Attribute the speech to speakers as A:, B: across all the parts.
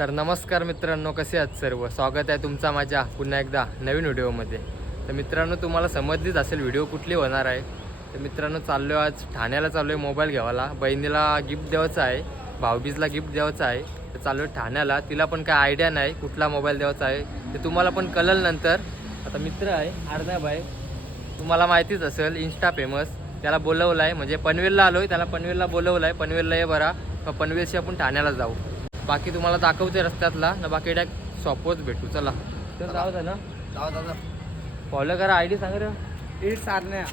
A: तर नमस्कार मित्रांनो कसे आहात सर्व? स्वागत आहे तुमचा माझ्या पुन्हा एकदा नवीन व्हिडिओमध्ये. तर मित्रांनो तुम्हाला समजलीच असेल व्हिडिओ कुठली होणार आहे. तर मित्रांनो चाललो आहे आज ठाण्याला चाललो आहे मोबाईल घ्यावाला बहिणीला गिफ्ट द्यायचं आहे भाऊबीजला गिफ्ट द्यायचं आहे. तर चाललो आहे ठाण्याला. तिला पण काय आयडिया नाही कुठला मोबाईल द्यायचा आहे. ते तुम्हाला पण कळल नंतर. आता मित्र आहे अर्धाबाई. तुम्हाला माहितीच असेल इन्स्टा फेमस त्याला बोलवलं आहे म्हणजे पनवेलला आलो आहे त्याला पनवेलला बोलवलं आहे पनवेलला ये बरा. मग पनवेलशी आपण ठाण्याला जाऊ. बाकी तुम्हाला दाखवते रस्त्यातला ना बाकी डायरेक्ट शॉपवरच भेटू. चला. तर जाऊ दे ना. फॉलो करा आय डी सांगा रे.
B: एट सारण्या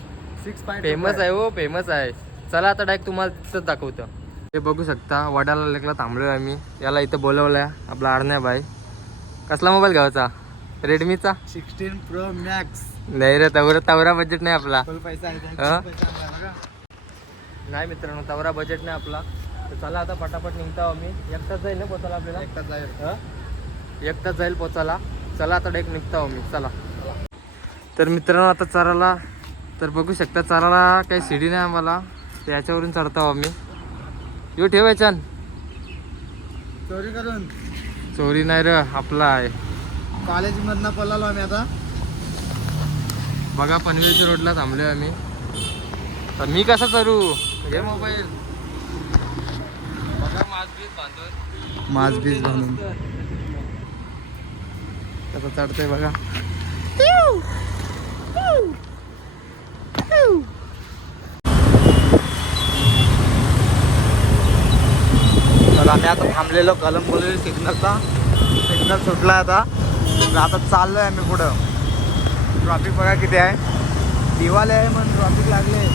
B: सिक्स पॉईंट
A: फेमस आहे हो फेमस आहे. चला आता डायरेक्ट तुम्हाला तिथंच दाखवतं. हे बघू शकता वडाला लेकला थांबलोय आम्ही. याला इथं बोलवलं आहे आपला आरण्या बाई. कसला मोबाईल घ्यायचा? रेडमीचा
B: सिक्स्टीन प्रो मॅक्स
A: नाही रे तवरा तवरा बजेट नाही आपला.
B: फुल पैसा आहे? पैसा आणला बघा.
A: नाही मित्रांनो तवरा बजेट नाही आपला. तर चला आता पटापट निघता आम्ही. एकटाच जाईल ना पोचायला आपल्याला?
B: एकटाच जाईल.
A: हं? एक तास जाईल पोचायला. चला आता डायरेक्ट निघता आम्ही. चला. तर मित्रांनो आता चाराला तर बघू शकता चाराला काही शिडी नाही आम्हाला. तर याच्यावरून चढता आम्ही. यो ठेव याच्यान
B: चोरी करून.
A: चोरी नाही र आपला आहे.
B: कॉलेज मधनं पळालो आम्ही आता.
A: बघा पनवेलच्या रोडला थांबलोय आम्ही. तर मी कसा चढू? घे मोबाईल. माझ बीज बांधून.
B: कसं चढतोय बघा. तर आम्ही आता थांबलेलो कलंबोली सिग्नलचा सिग्नल सुटला आता. आता चाललोय आम्ही पुढं. ट्रॉफिक बघा किती आहे. दिवाले आहे पण ट्रॉफिक लागले.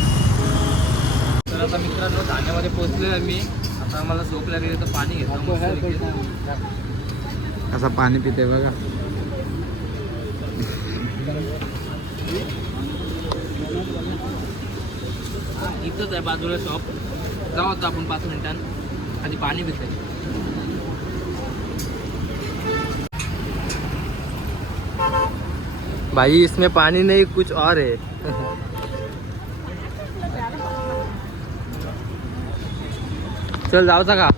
A: तर आता मित्रांनो ठाण्यामध्ये पोहोचलोय आम्ही. आता आम्हाला झोप लागली तर पाणी घेतो
B: असं पाणी पिते बघा.
A: इथंच आहे बाजूला शॉप जाऊ आता आपण पाच मिनिटांत. पाणी पिते. भाई इसमें पानी नहीं कुछ और है. चल जाऊचा का?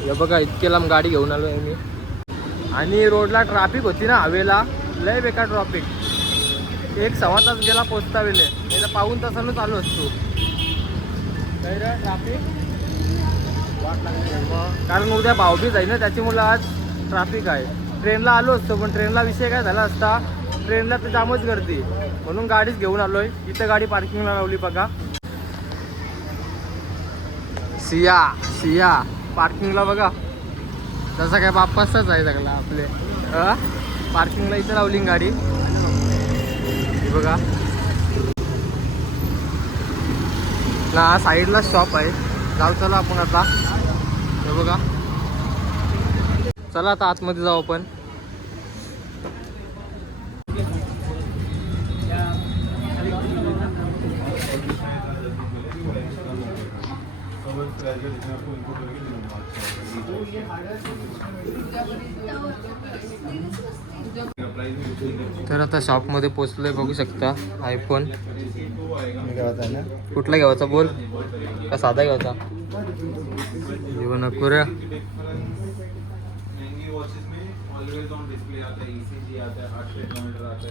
A: हे बघा इतके लांब गाडी घेऊन आलो आहे मी. आणि रोडला ट्रॅफिक होती ना हवेला. लय बेकार ट्रॉफिक एक सव्वा तास गेला पोचता वेळे त्याला तर पाऊन तासानं चालू असतो. ट्रॅफिक कारण उद्या भाऊबीज आहे ना त्याची मुलं आज ट्रॅफिक आहे. ट्रेनला आलो असतो पण ट्रेनला विषय काय झाला असता? ट्रेनला तर जामच गर्दी. म्हणून गाडीच घेऊन आलोय. इथं गाडी पार्किंगला लावली बघा. सिया सिया. पार्किंगला बघा. जसा काय बाप्पाचाच आहे सगळा आपले. पार्किंगला इथं लावली गाडी. बघा. ना साईडला शॉप आहे. जाऊ चला आपण आता. हे बघा. चला आता आतमध्ये जाऊ आपण. तर आता शॉपमध्ये पोचलोय बघू शकता आयफोन
B: ना
A: कुठला घ्यायचा बोल? का साधा घ्यायचा? जीवन नको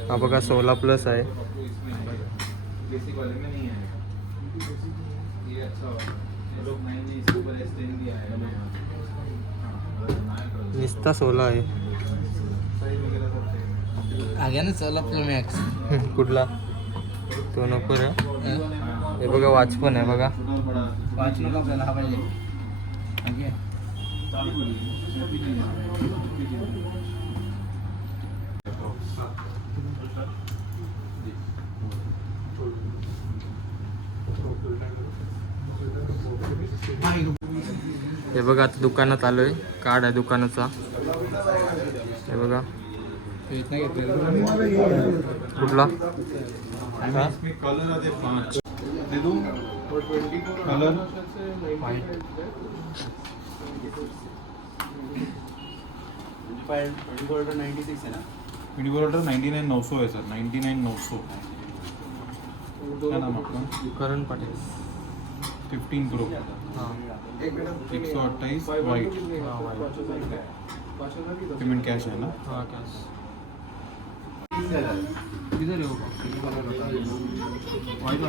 A: हा बघा सोला प्लस आहे. निस्ता सोळा आहे.
B: आगे ना चल आपलं मॅक्स
A: कुठला? तो नको रे. हे बघा वॉच पण आहे बघा.
B: वाच नको आपल्याला हा पाहिजे.
A: हे बघा आता दुकानात आलोय. कार्ड आहे दुकानाचा. हे बघा. कुठला?
C: ऑर्डर नाइन्टी नाइन नौ सौ है सर. नाइन्टी नाइन नौ सौ
A: करण पाटील.
C: फिफ्टीन प्रो एक सौ अट्ठाईस वाइट पेमेंट कैश है ना?
A: हाँ कैश वो वाइट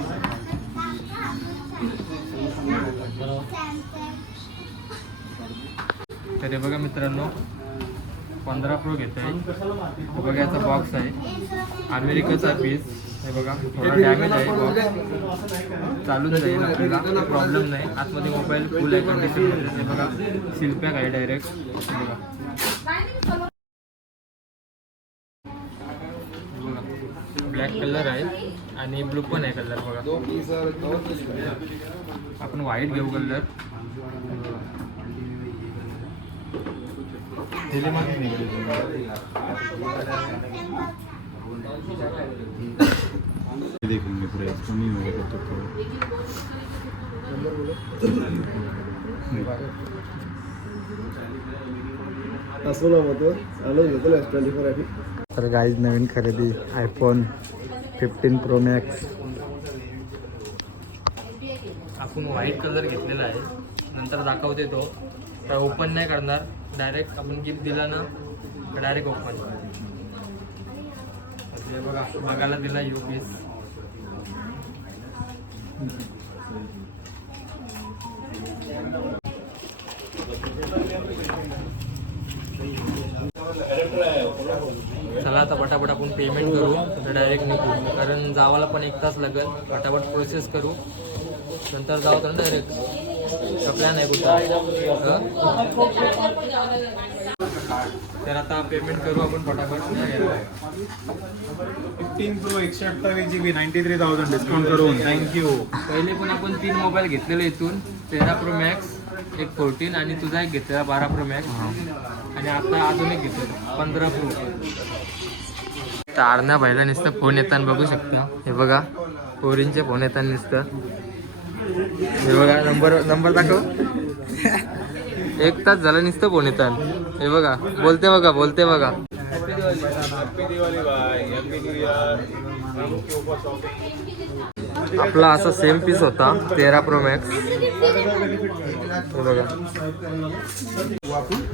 A: तर हे। बघा मित्रांनो पंधरा प्रो घेत आहे हे बघा याचा बॉक्स आहे. अमेरिकेचा पीस हे बघा थोडा डॅमेज आहे बॉक्स चालून जाईल आपल्याला. प्रॉब्लेम नाही. आतमध्ये मोबाईल फुल आहे कंडिशन हे बघा सिल्पॅक आहे डायरेक्ट बघा. ब्लॅक कलर आहे आणि ब्लू पण आहे कलर बघा. आपण व्हाईट घेऊ कलर
C: देखेंगे प्राइस कम ही होगा तब तक
B: तर गाईज नवीन खरेदी आयफोन फिफ्टीन प्रो मॅक्स
A: आपण व्हाईट कलर घेतलेला आहे. नंतर दाखवते तो. तर ओपन नाही करणार. डायरेक्ट आपण गिफ्ट दिला ना डायरेक्ट ओपन बघा बघायला दिला यू पीस चला आता पटापट आपण पेमेंट करू तर डायरेक्ट निघू. कारण जावाला पण एक तास लागेल. पटापट प्रोसेस करू. नंतर जाऊ तर डायरेक्ट सगळ्या नाही कुठं. तर आता पेमेंट करू आपण पटापट.
C: फिफ्टीन प्रो एकशे अठ्ठावीस G B ninety three thousand discount करून थँक्यू
A: पहिले पण आपण तीन मोबाईल घेतलेले इथून. तेरा प्रो मॅक्स एक फोर्टीन आणि तुझा एक घेतलेला बारा प्रो मॅक्स आणि आता अजून एक घेतलेला पंधरा प्रो तर अर्धा भाईला नुसतं फोन येताना बघू शकता. हे बघा पोरींचे फोन येताना नुसतं. हे बघा नंबर नंबर दाखव. एक तास झाला नुसतं फोन हे बघा बोलते बघा बोलते बघा. आपला असा सेम पीस होता तेरा प्रो मॅक्स बघा.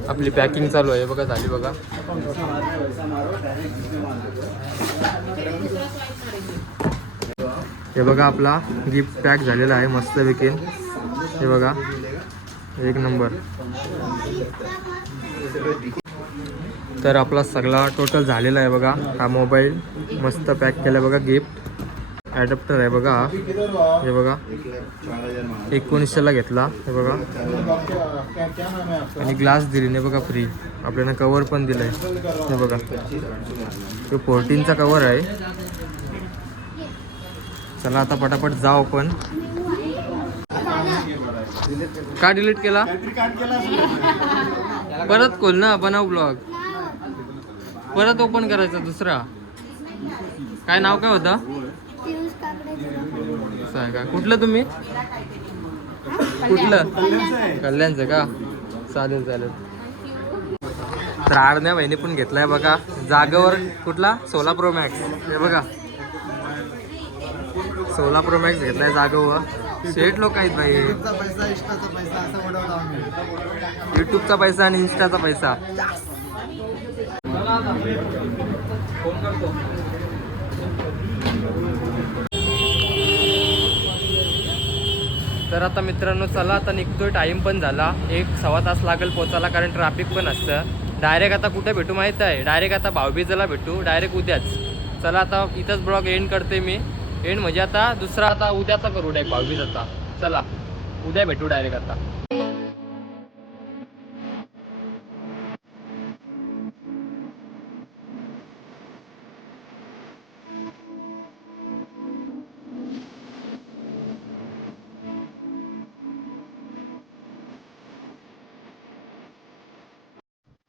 A: आपली पॅकिंग चालू आहे बघा झाली बघा. हे बघा आपला गिफ्ट पॅक झालेला आहे मस्त विकेन हे बघा. एक नंबर तर आपला सगळा टोटल झालेला आहे बघा. हा मोबाईल मस्त पॅक केला बघा गिफ्ट ॲडॅप्टर आहे बघा हे. बघा. एकोणीसशेला घेतला हे बघा. आणि ग्लास दिली नाही बघा फ्री आपल्याला कवर पण दिलंय. हे बघा. तो फोर्टीनचा कवर आहे. चला आता पटापट जाऊ पण का डिलीट केला? परत खोल ना बनव ब्लॉग परत ओपन करायचा दुसरा. काय नाव काय होतं? का? कुठलं तुम्ही? कुठलं? कल्याणचं का? चालेल चालेल. तर आडण्या बहिणी पण घेतलाय बघा. जागेवर कुठला? सोला प्रो मॅक्स हे बघा. सोला प्रो मॅक्स घेतलाय जागेवर. शेट लोक आहेत भाई युट्यूबचा पैसा आणि इन्स्टाचा पैसा. तर आता मित्रांनो चला आता निघतोय. टाईम पण झाला. एक सव्वा तास लागेल पोचायला कारण ट्रॅफिक पण असतं. डायरेक्ट आता कुठे भेटू माहीत आहे? डायरेक्ट आता भाऊबीजेला भेटू. डायरेक्ट उद्याच. चला आता इथंच ब्लॉग एंड करते मी. एंड म्हणजे आता दुसरा आता उद्याचा करू डायरेक्ट भाऊबीज आता चला उद्या भेटू डायरेक्ट आता.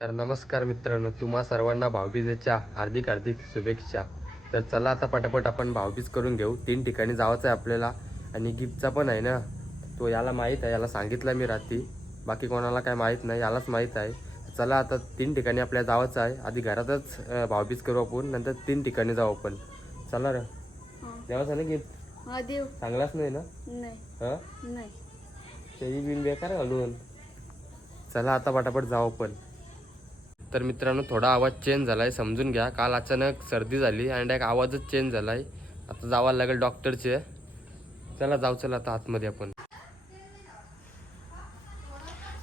A: तर नमस्कार मित्रांनो तुम्हा सर्वांना भाऊबीजेच्या हार्दिक हार्दिक शुभेच्छा. तर चला आता पटापट आपण भाऊबीज करून घेऊ. तीन ठिकाणी जायचं आहे आपल्याला. आणि गिफ्टचा पण आहे ना. तो याला माहीत आहे. याला सांगितलं मी रात्री. बाकी कोणाला काय माहीत नाही. यालाच माहीत आहे. चला आता तीन ठिकाणी आपल्याला जायचं आहे. आधी घरातच अं, भाऊबीज करू आपण. नंतर तीन ठिकाणी जाऊ आपण. चला रे. देवाचं ना गिफ्ट
D: देव.
A: चांगलाच नाही ना?
D: नाही.
A: हां? बेकार घालून चला आता पटापट जाऊ पण तर मित्रांनो थोडा आवाज चेंज झाला आहे समजून घ्या. काल अचानक सर्दी झाली आणि डायरेक्ट आवाजच चेंज झाला आहे आता जावं लागेल डॉक्टरचे चला जाऊ चला आता आतमध्ये आपण.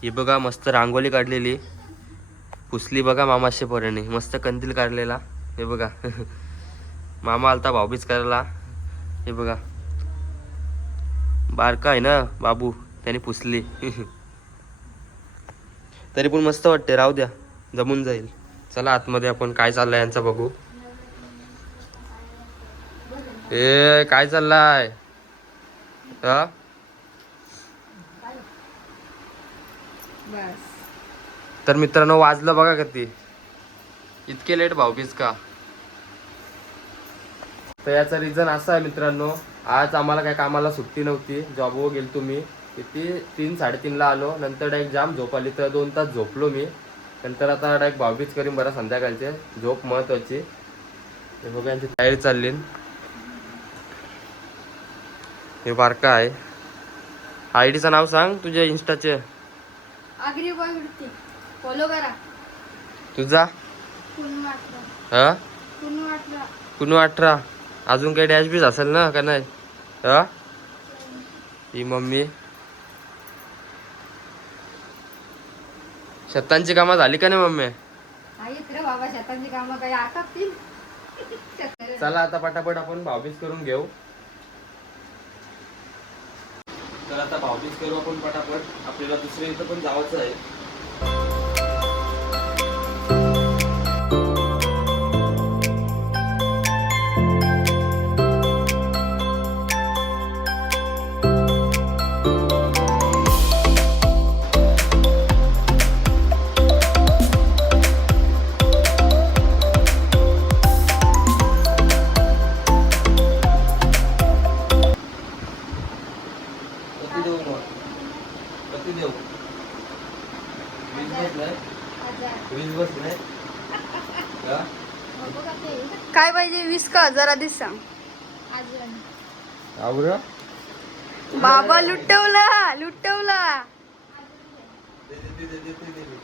A: ही बघा मस्त रांगोली काढलेली. पुसली बघा मामाशे पोराने. मस्त कंदील काढलेला. हे बघा. मामा आलता भाऊबीज करायला. हे बघा. बारका आहे ना बाबू. त्याने पुसली. तरी पण मस्त वाटते राहू द्या. जमून जाईल. चला आतमध्ये आपण काय चाललंय यांचं बघू. ए काय चाललाय? हा? तर मित्रांनो वाजलं बघा किती. इतके लेट भाऊबीज का? तर याचा रिझन असा आहे मित्रांनो आज आम्हाला काय कामाला सुट्टी नव्हती. जॉबवर गेलो तुम्ही किती? तीन साडेतीनला आलो. नंतर डायरेक्ट जाम झोप आली. तर दोन तास झोपलो मी. नंतर आता डायरेक्ट भाऊबीज करीन बरं संध्याकाळचे. झोप महत्वाची. हे बघा यांची तयारी चालली. हे बारका आहे. आय डीचं नाव सांग तुझ्या इन्स्टाचे.
D: फॉलो करा.
A: तुझा?
D: कुणू अठरा
A: हा?
D: कुणू अठरा?
A: अजून काही डॅश बीस असेल ना का नाही? हा? ही मम्मी. शेतांची कामं झाली का नाही मम्मी?
D: आहेत रे बाबा शेतांची कामं काही आटापतील.
A: चला आता पटापट आपण भाऊबीज करून घेऊ. तर आता भाऊबीज करू आपण पटापट. आपल्याला दुसऱ्या इथं पण जायचं आहे.
D: हजार आधीच सांग
A: आवरं?
D: बाबा लुटवला लुटवला.
A: दे, दे, दे, दे, दे, दे, दे.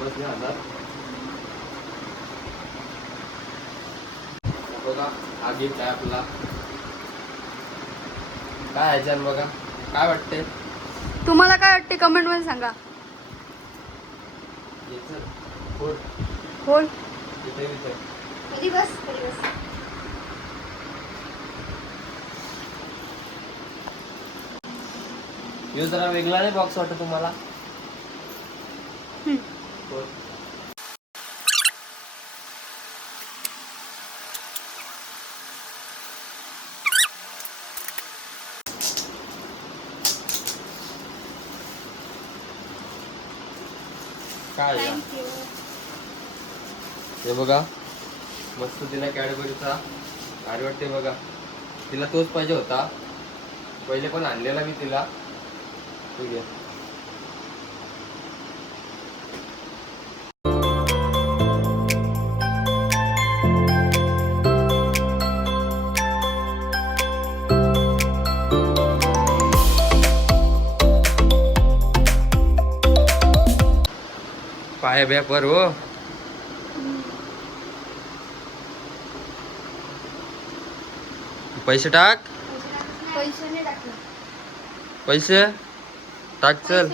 A: बस नाही हजार बघा गिफ्ट आहे आपला काय बघा? काय वाटते
D: तुम्हाला काय वाटते कमेंटमध्ये सांगा. बस?
A: ह्यो जरा वेगळा नाही बॉक्स वाटत तुम्हाला. काय आहे? हे बघा मस्त तिला कॅडबरीचा वाटते बघा. तिला तोच पाहिजे होता. पहिले पण आणलेला मी तिला. ठीक आहे. पाया बिया पर हो. पैसे टाक.
D: पैसे
A: टाक चल.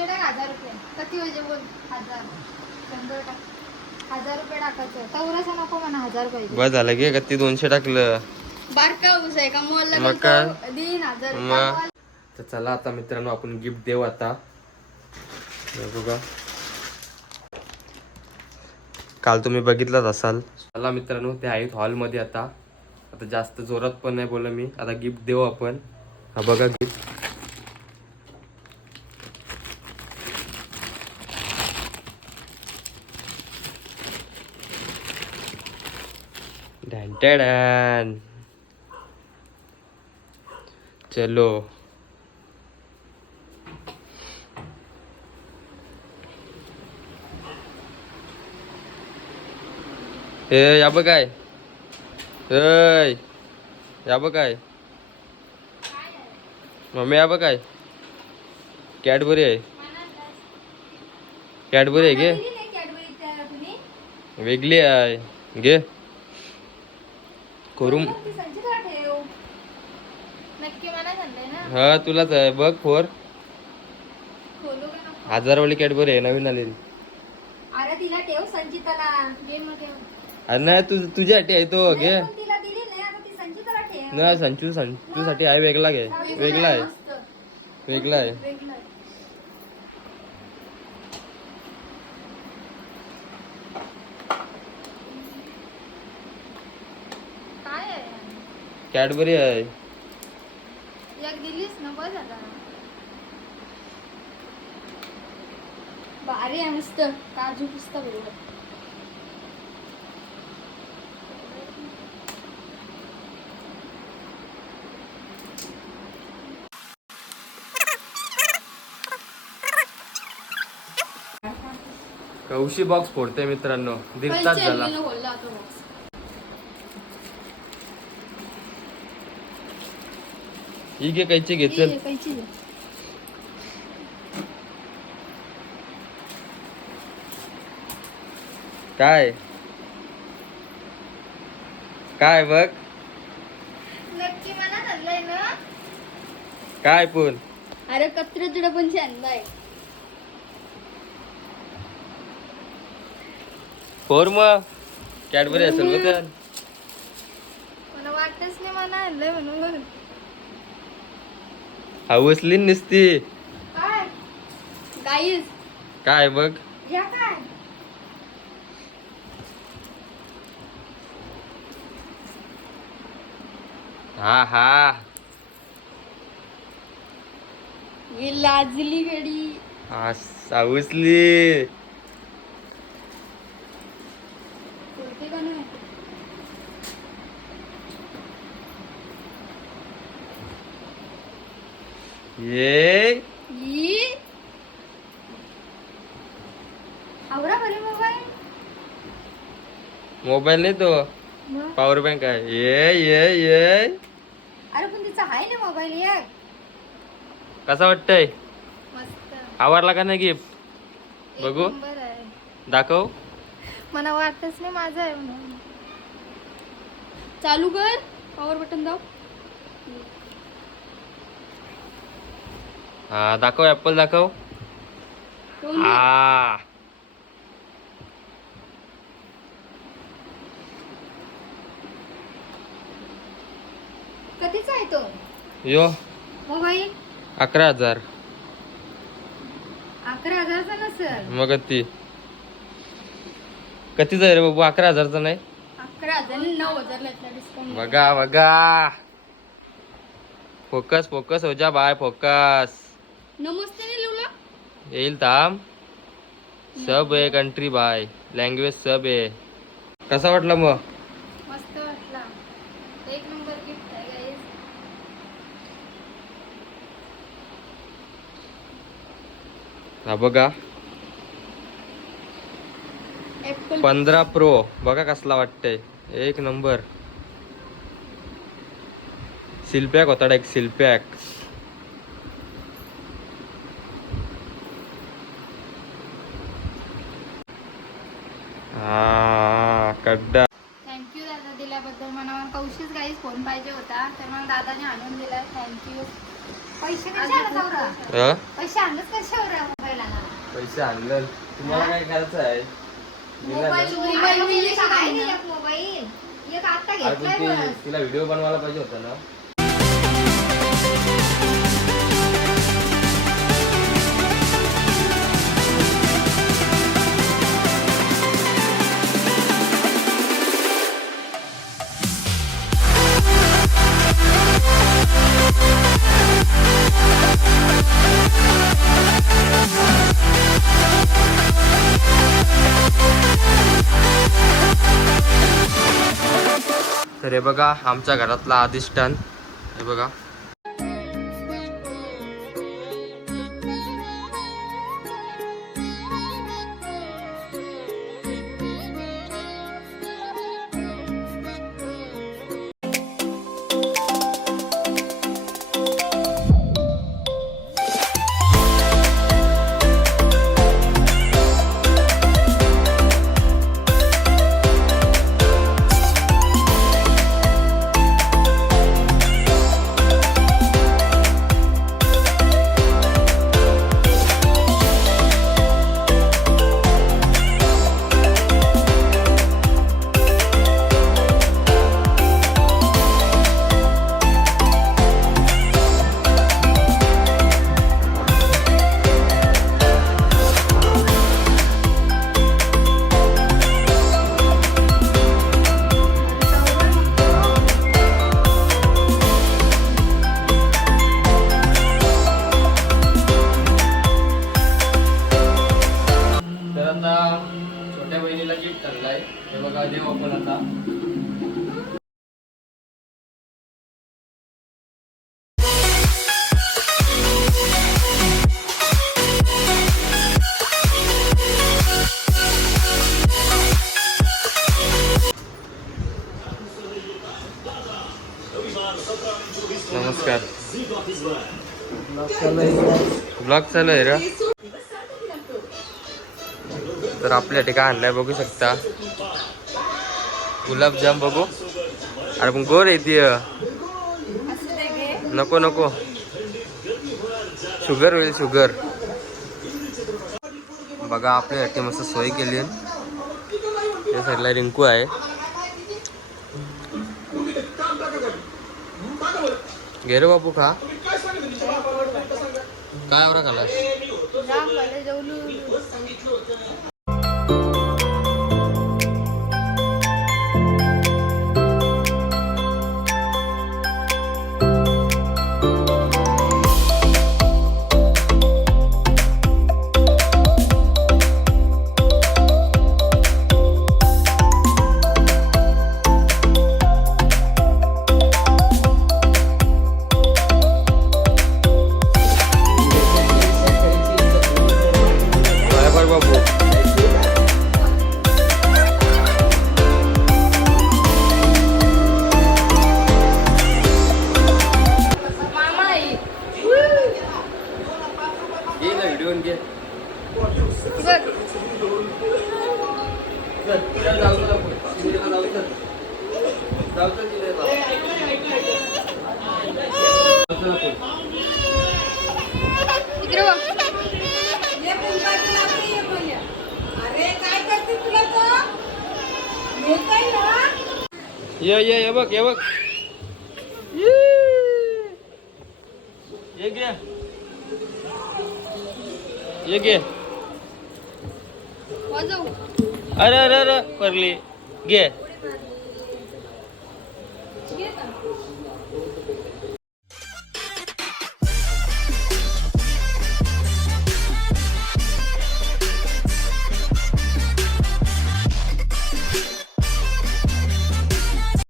A: बस झालं की का ती दोनशे टाकलं. मग तर चला आता मित्रांनो आपण गिफ्ट देऊ आता. बघा. काल तुम्ही बघितलंच असाल. चला मित्रांनो ते आहेत हॉलमध्ये आता. आता जास्त जोरात पण नाही बोल मी. आता गिफ्ट देऊ आपण. हा बघा गिफ्ट. डॅन. चलो. ए या बघ काय. ऐ या बघ काय. मम्मी या बघ काय. कॅडबरी आहे. कॅडबरी आहे घे वेगळी आहे. घे. करून. हा तुलाच आहे. बघ फोर. हजारवाली कॅडबरी आहे नवीन आलेली.
D: अरे तिला ठेव संचिताला.
A: अरे नाही तू तुझ्यासाठी आहे तो घे.
D: नाही,
A: ना संचू संचूसाठी आहे वेगळा घे. वेगळा आहे. वेगळा आहे. कॅडबरी आहे.
D: एक दिलीस ना भारी आहे मस्त. काजू पिस्ता बरोबर.
A: कौशी बॉक्स फोडते मित्रांनो. दीड तास झाला. ही घे कैची घे
D: ती
A: चल
D: कैची आहे.
A: काय? काय बघ?
D: नक्की मला आणलंय ना?
A: काय पण?
D: अरे कत्र पण आणलाय
A: फोर मग? कॅडबरी असेल बघ. तर
D: मला वाटतच नाही मला आणलंय म्हणून
A: हवसली नसती.
D: काय? गाईज
A: काय बघ?
D: काय?
A: हा हा.
D: ही लाजली गडी
A: हा सावसली
D: बोलते का नाही
A: ये
D: मोबाईल.
A: नाही तो. पॉवर बँक आहे. ये ये ये.
D: अरे पण तिचा आहे ना मोबाईल एक.
A: कसा वाटतंय? आवडला का नाही गिफ्ट? बघू. दाखव.
D: मला वाटतच नाही माझं आहे म्हणून. चालू कर. पॉवर बटन दाव
A: हा दाखव ऍपल दाखव. हा.
D: कधीचा आहे तो?
A: यो.
D: मोबाईल?
A: अकरा हजार.
D: अकरा हजारचा नसेल.
A: मग ती. कितीचा आहे रे बाबू अकरा हजारचा नाही.
D: अकरा हजार नऊ डिस्काउंट
A: बघा बघा. फोकस फोकस हो जा बाय फोकस.
D: नमस्ते नाही
A: येईल थांब. सब आहे कंट्री बाय लँग्वेज सब आहे कसा वाटला मग?
D: मस्त वाटला. एक नंबर गिफ्ट आहे guys.
A: हा बघा.
D: ऍपल
A: पंधरा प्रो बघा कसला वाटतंय. एक नंबर. सिलपॅक होता एक सिलपॅक हा कडा
D: थँक्यू दादा दिल्याबद्दल. मला कौशिक गाईज फोन पाहिजे होता तर मला दादाने आणून दिला. थँक्यू पैसे
A: अ?
D: पैसे आणत कसे आवरा मोबाईल
A: पैसे आणलं तुम्हाला काय करायचं आहे?
D: मोबाईल मोबाईल
A: तिला व्हिडिओ बनवायला पाहिजे होता ना? तर हे बघा आमच्या घरातला अधिष्ठान हे बघा. नमस्कार. ब्लॉग चालू आहे रे. तर आपल्या ठिकाणी आणलाय बघू शकता. गुलाबजाम बघू. अरे पण गोर येते नको नको. शुगर होईल शुगर बघा आपल्यासाठी मस्त सोय केली आहे. या साईडला रिंकू आहे. घे रे बापू खा. काय आवरा खालास? ये ये ये बघ ये बघ. ये ये घे. ये घे.
D: वाजव.
A: अरे अरे अरे पडली घे.